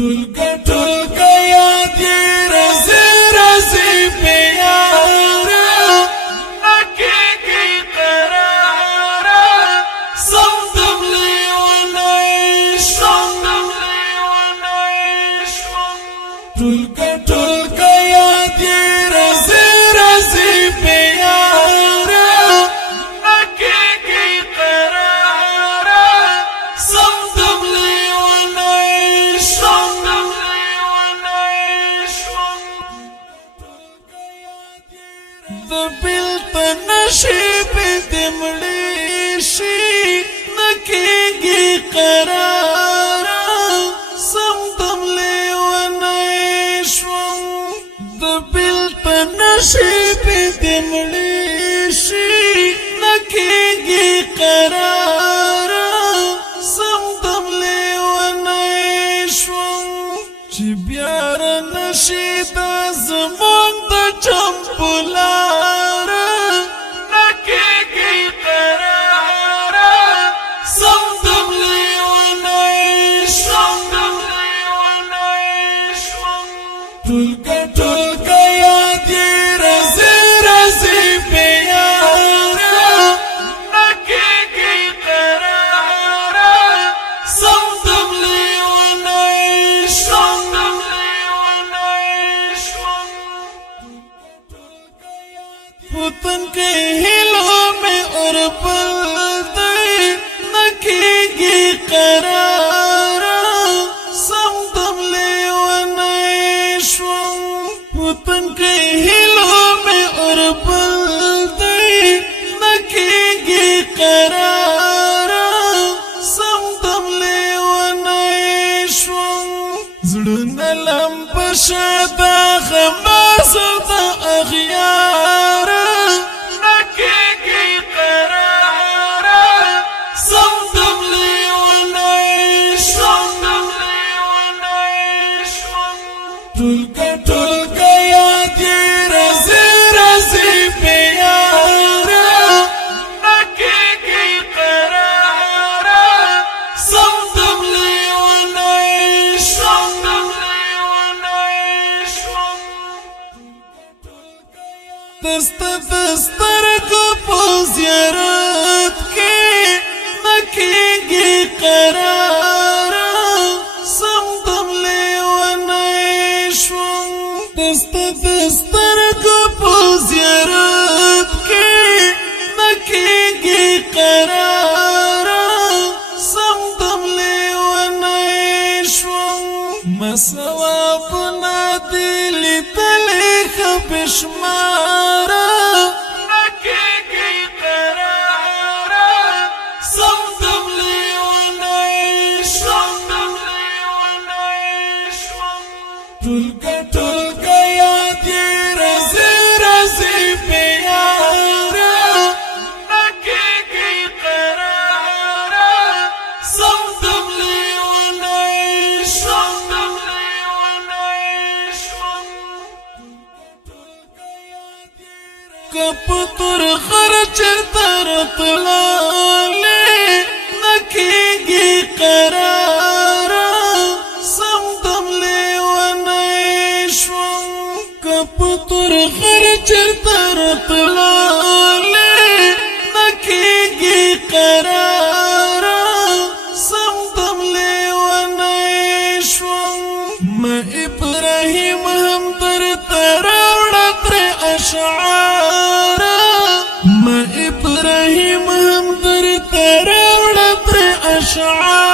ټولګه یاد یې رازي رازي په یاره نکېږي قراره سم دم لیونی شوم ټولګه یاد یې رازي رازي په یاره نکېږي قراره سم دم لیونی شوم د بېلته نشي بېلتې مړې شي نکېږي قراره سم دم لیونی شوم د بېلته نشي بېلتې مړې شي نکېږي قراره سم دم لیونی شوم چې بیا رانشي دا زموږ د چمپو لاره نکېږي قراره سم دم لیونی شوم ټولګه یاد یې رازي رازي په یاره نکېږي قراره سم دم لیونی شوم وطن के हिलों में और पल दे नकेगी करारा सम दम लेवनी शवं वतन के हिलों में और पल दे नकेगी करारा सम दम लेवनी शवं زړونه لمبه شدا غماز د اغیار ټولګه یاد یې رازي رازي په یاره نکېږي قراره سم دم لیونی شوم دسته دسترګو په زیارت کې نکېږي قراره سم دم لیونی شوم دسته دسترګو په زیارت کې نکېږي قراره سم دم لیونی شوم مسوابونه دې لیدلې ښه بېشماره نکېږي قراره سم دم لیونی شوم ټولګه یاد یې رازي رازي په یاره نکېږي قراره سم دم لیونی شوم که په تور غر چېرته راتللې نکېږي قراره سم دم لیونی شوم که په تور غر چېرته راتللې نکېږي قراره سم دم لیونی شوم ما ابراهیم هم درته راوړه ترې اشعار ما ابراهیم هم درته راوړه ترې اشعار